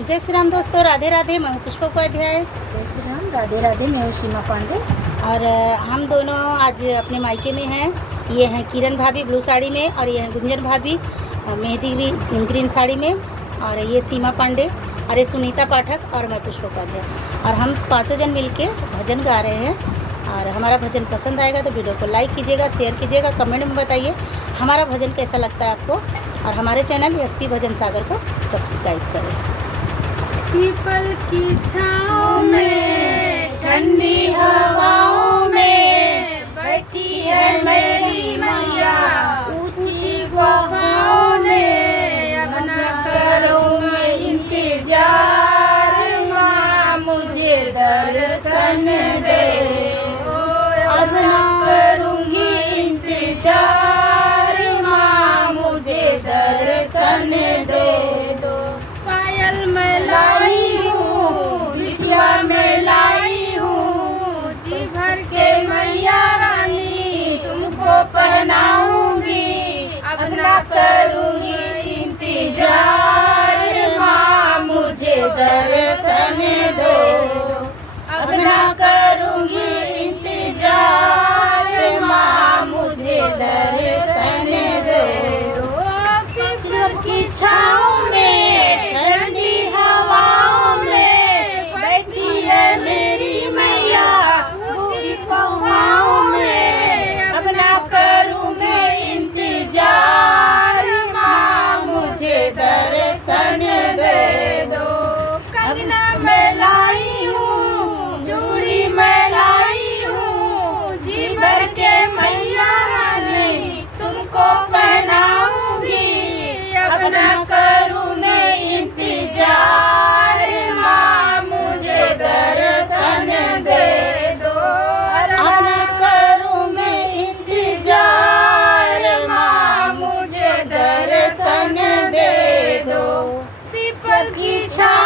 जय श्री राम दोस्तों, राधे राधे। मैं हूँ पुष्पा उपाध्याय। जय श्री राम, राधे राधे। मैं हूँ सीमा पांडे। और हम दोनों आज अपने मायके में हैं। ये हैं किरण भाभी ब्लू साड़ी में, और ये हैं गुंजन भाभी मेहंदी ग्रीन साड़ी में, और ये सीमा पांडे, और ये सुनीता पाठक, और मैं पुष्पा उपाध्याय। और हम पाँचों जन मिलके भजन गा रहे हैं। और हमारा भजन पसंद आएगा तो वीडियो को लाइक कीजिएगा, शेयर कीजिएगा, कमेंट में बताइए हमारा भजन कैसा लगता है आपको। और हमारे चैनल एसपी भजन सागर को सब्सक्राइब करें। पीपल की छाँव में, ठंडी हवाओं में बैठी है मेरी मैया ऊंची गुफाओं में। अब न करो मैं इंतजार, माँ मुझे दर्शन दे। अब न करूँगी इंतजार, माँ मुझे दर्शन दे दो। पायल मैं लाई हूँ, बिछुआ मैं लाई हूँ, जी भर के मैया रानी तुमको पहनाऊंगी। अब ना करूँगी इंतजार, माँ मुझे दर्शन दो। अब ना करूँगी इंतजार, माँ मुझे दर्शन दो। पीपल की छाँव में, ठंडी हवाओं में बैठी है मेरी मैया ऊंची गुफाओं में। अब ना करूँ मैं इंतजार, माँ मुझे दर्शन दे दो। कंगना मैं लाई हूँ, चूड़ी मैं लाई हूँ, जी भर के मैया रानी तुमको पहनाऊंगी। अब ना करूँ मैं इंतजार, माँ मुझे दर्शन दे दो। अब ना करूँ मैं इंतजार, माँ मुझे दर्शन दे दो। पीपल की छाँव